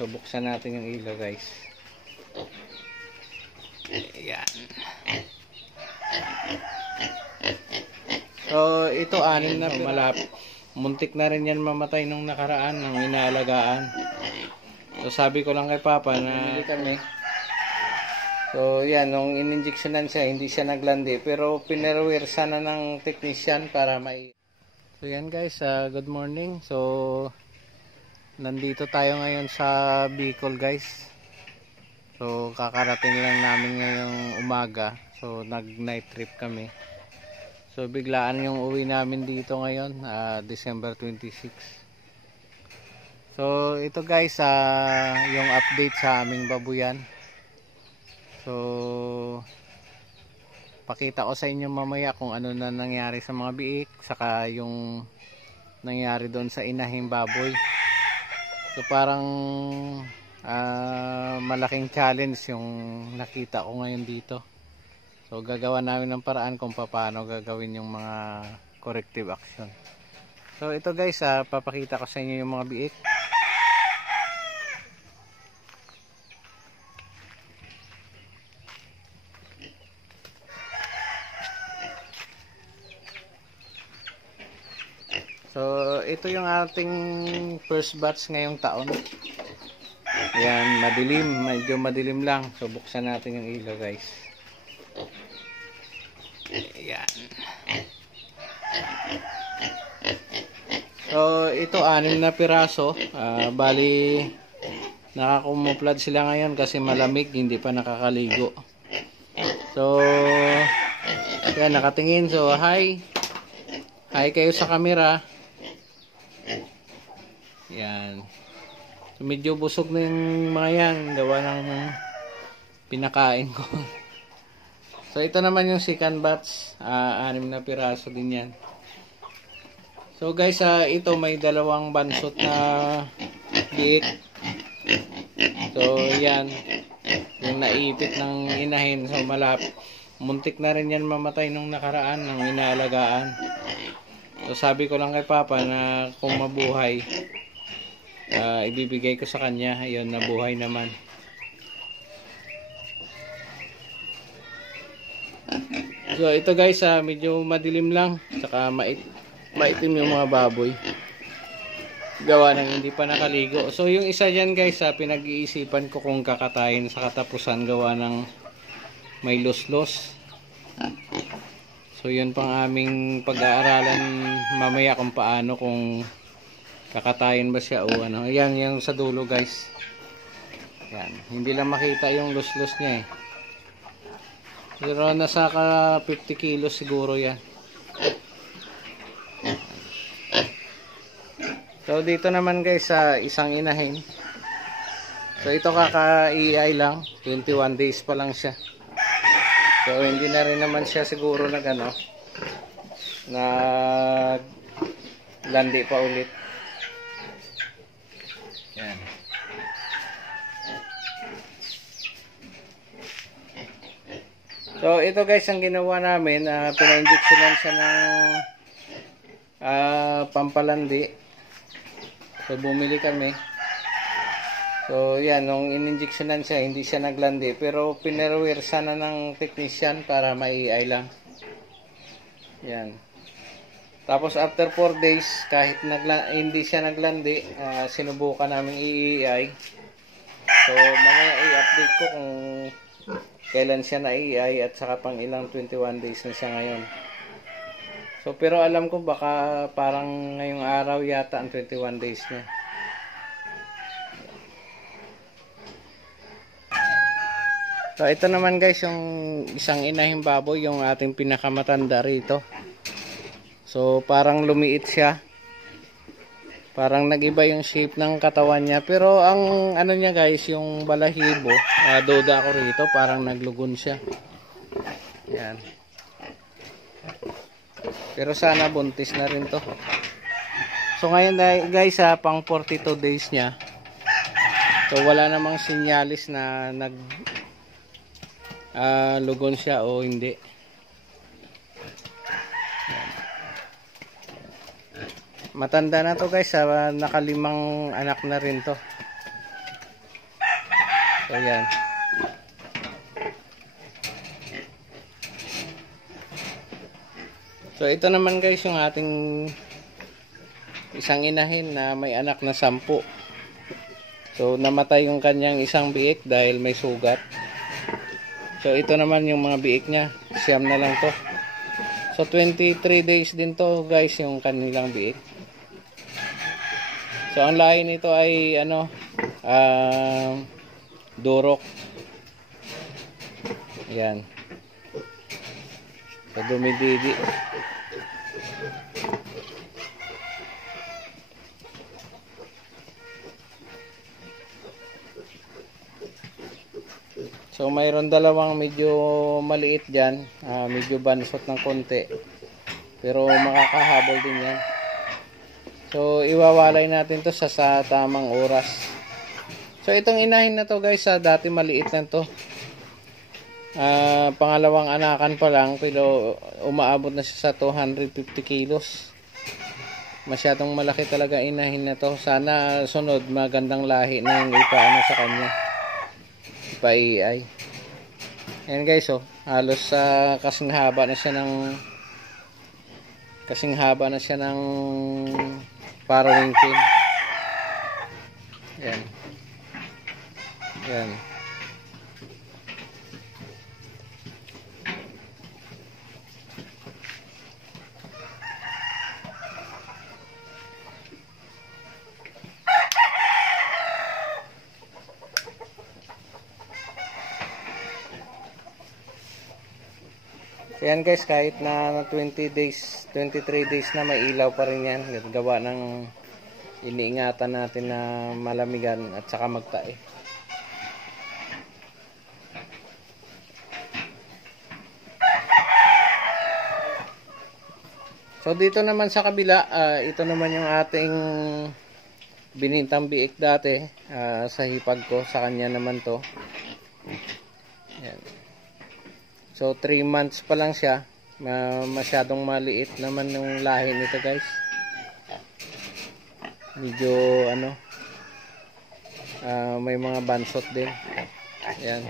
So buksan natin yung ilaw, guys. Ayan. So ito anim na malapit. Muntik na rin yan mamatay nung nakaraan nung inaalagaan. So sabi ko lang kay Papa na kami. So yan, nung in-injectionan siya, hindi siya naglandi. Pero pinerwir sana ng technician para may... So yan guys, good morning. So nandito tayo ngayon sa Bicol guys. So kakarating lang namin ngayong umaga. So nag night trip kami. So biglaan yung uwi namin dito ngayon, December 26. So ito guys, yung update sa aming babuyan. So pakita ko sa inyo mamaya kung ano na nangyari sa mga biik, saka yung nangyari doon sa inahing baboy. So parang malaking challenge yung nakita ko ngayon dito. So gagawa namin ng paraan kung paano gagawin yung mga corrective action. So ito guys, papakita ko sa inyo yung mga biik. So ito yung ating first batch ngayong taon. Yan, madilim, medyo madilim lang. So buksan natin yung ilaw guys. Ayan. So ito anim na piraso, bali nakakumuplat sila ngayon kasi malamig, hindi pa nakakaligo. So yan, nakatingin. So hi kayo sa camera. Yan. So, medyo busog na yung mga yan, gawa ng pinakain ko. So ito naman yung second batch, anim na piraso din yan. So guys, ito may dalawang bansot na biik. So yan, yung naipit ng inahin. So muntik na rin yan mamatay nung nakaraan nung inaalagaan. So sabi ko lang kay Papa na kung mabuhay, ibibigay ko sa kanya. Ayun, nabuhay naman. So ito guys, medyo madilim lang, saka maitim yung mga baboy, gawa ng hindi pa nakaligo. So yung isa dyan guys, pinag-iisipan ko kung kakatayin sa katapusan, gawa ng may los-los. So yun pang aming pag-aaralan mamaya kung paano, kung kakatayin ba siya o ano. Ayan, yung sa dulo guys. Yan, hindi lang makita yung los-los niya eh. Pero nasa 50 kilos siguro yan. So dito naman guys, sa isang inahin. So ito kaka-EI lang, 21 days pa lang siya. So hindi na rin naman siya siguro na landi pa ulit. Yan. So ito guys, ang ginawa namin, pina-injectionan siya ng pampalandi. So bumili kami. So yan, nung in-injectionan siya, hindi siya naglandi. Pero pinerwir sana ng technician para mai-EI lang. Yan. Tapos after 4 days, kahit hindi siya naglandi, sinubukan namin i-EI. So mamaya i-update ko kung kailan siya na-EI at saka pang ilang 21 days na siya ngayon. So pero alam ko baka parang ngayong araw yata ang 21 days niya. So ito naman guys, yung isang inahing baboy, yung ating pinakamatanda rito. So parang lumiit siya. Parang nag-iba yung shape ng katawan niya. Pero ang ano niya guys, yung balahibo, duda ako rito, parang naglugon siya. Yan. Pero sana buntis na rin to. So ngayon guys, pang 42 days niya. So wala namang sinyalis na lugon siya o hindi. Matanda na to guys, nakalimang anak na rin to. So yan. So ito naman guys yung ating isang inahin na may anak na 10. So namatay yung kanyang isang biik dahil may sugat. So ito naman yung mga biik niya. Siyam na lang to. So 23 days din to guys yung kanilang biik. So ang lahi nito ay ano, Durok. Yan. So dumididi. So mayroon dalawang medyo maliit dyan, medyo bansot ng konti, pero makakahabol din yan. So iwawalay natin to sa tamang oras. So itong inahin na to guys, dati maliit lang to, pangalawang anakan pa lang, pero umaabot na siya sa 250 kilos. Masyadong malaki talaga inahin na to. Sana sunod magandang lahi na yung ipaano sa kanya, ipa-AI. Ayan guys, oh, halos kasing haba na siya ng parawingkin. Ayan. Ayan. Ayan guys, kahit na 20 days, 23 days na, may ilaw pa rin yan. Gawa ng iniingatan natin na malamigan at saka magtae. So dito naman sa kabila, ito naman yung ating binintang biik dati, sa hipag ko. Sa kanya naman to. Ayan. So 3 months pa lang siya. Masyadong maliit naman yung lahi nito guys. Medyo ano, may mga bansot din. Ayan.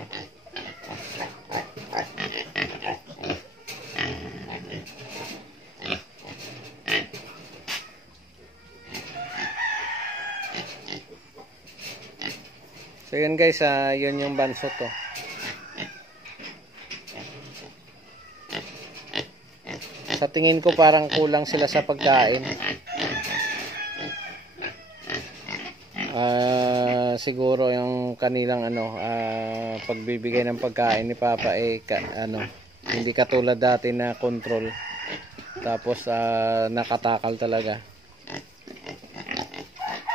So yun guys, yun yung bansot to. Sa tingin ko parang kulang sila sa pagkain. Siguro yung kanilang ano, pagbibigay ng pagkain ni Papa hindi katulad dati na control. Tapos nakatakal talaga.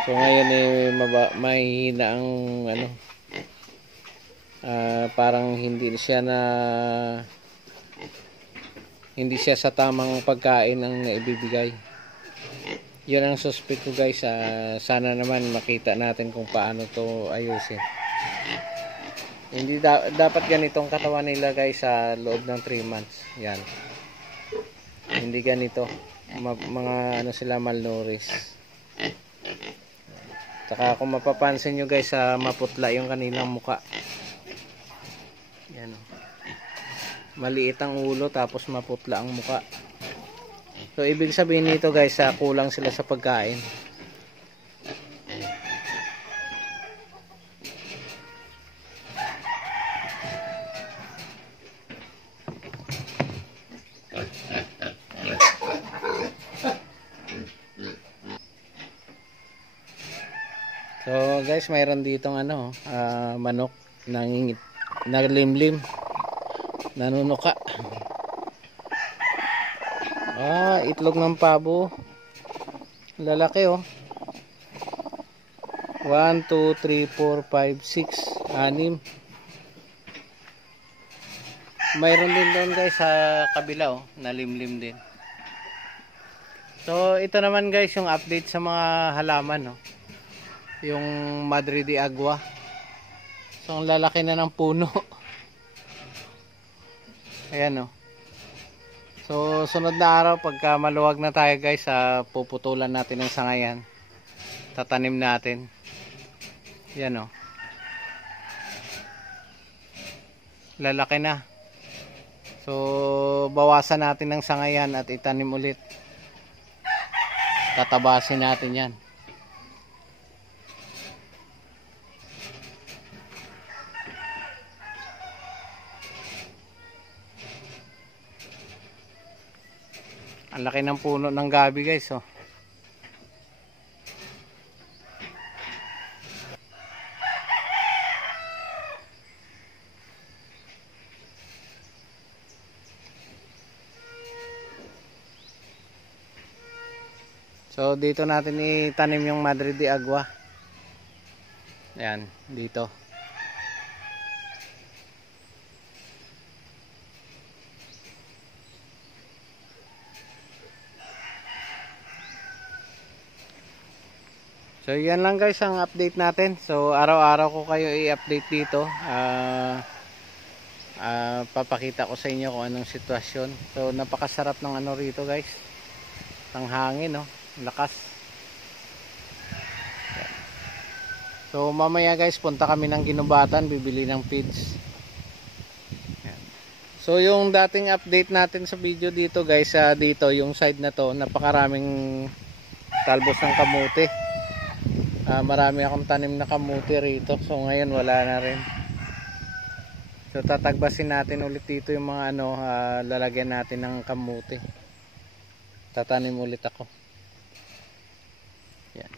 So ngayon mahihina ang ano, parang hindi siya sa tamang pagkain ang ibibigay. Yun ang suspect ko guys. Sana naman makita natin kung paano to ayusin. Hindi dapat ganitong katawan nila guys sa loob ng 3 months. Yan. Hindi ganito. Mga ano sila, malnourished. Saka kung mapapansin nyo guys, maputla yung kanilang muka. Yan. Maliit ang ulo tapos maputla ang muka. So ibig sabihin nito guys, kulang sila sa pagkain. So guys, mayroon ditong ano, manok naglimlim, nanunuka. Itlog ng pabo. Lalaki oh. 1, 2, 3, 4, 5, 6, 6. Mayroon din doon guys sa kabila oh, nalimlim din. So ito naman guys yung update sa mga halaman oh. Yung Madre de Agua. So ang lalaki na ng puno. Ayan oh. So sunod na araw pagka maluwag na tayo guys, puputulan natin ang sangayan. Tatanim natin. Yan oh. lalaki na. So bawasan natin ng sangayan at itanim ulit. Tatabasin natin yan. Ang laki ng puno ng gabi guys, oh. So dito natin itanim yung Madre de Agua. Ayan, dito. So yan lang guys ang update natin. So araw-araw ko kayo i-update dito. Papakita ko sa inyo kung anong sitwasyon. So napakasarap ng ano rito guys. Ng hangin, no? Lakas. Yan. So mamaya guys punta kami ng Ginubatan, bibili ng feeds. Yan. So yung dating update natin sa video dito guys, dito yung side na to, napakaraming talbos ng kamuti. Marami akong tanim na kamuti rito. So ngayon wala na rin. So tatagbasin natin ulit dito yung mga ano, lalagyan natin ng kamuti. Tatanim ulit ako. Yan.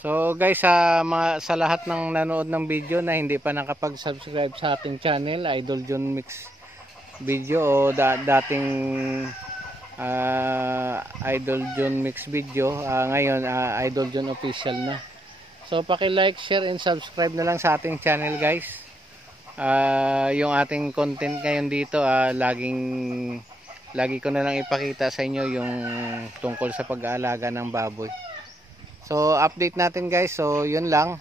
So guys, sa lahat ng nanood ng video na hindi pa nakapag-subscribe sa ating channel, Idol John Mix Video o dating Idol John Mix Video, ngayon Idol John Official na. So paki-like, share and subscribe na lang sa ating channel guys. Yung ating content ngayon dito, lagi ko na lang ipakita sa inyo yung tungkol sa pag-aalaga ng baboy. So update natin guys. So yun lang.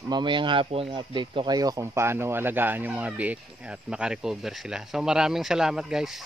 Mamayang hapon update ko kayo kung paano alagaan yung mga biik at makarecover sila. So maraming salamat guys.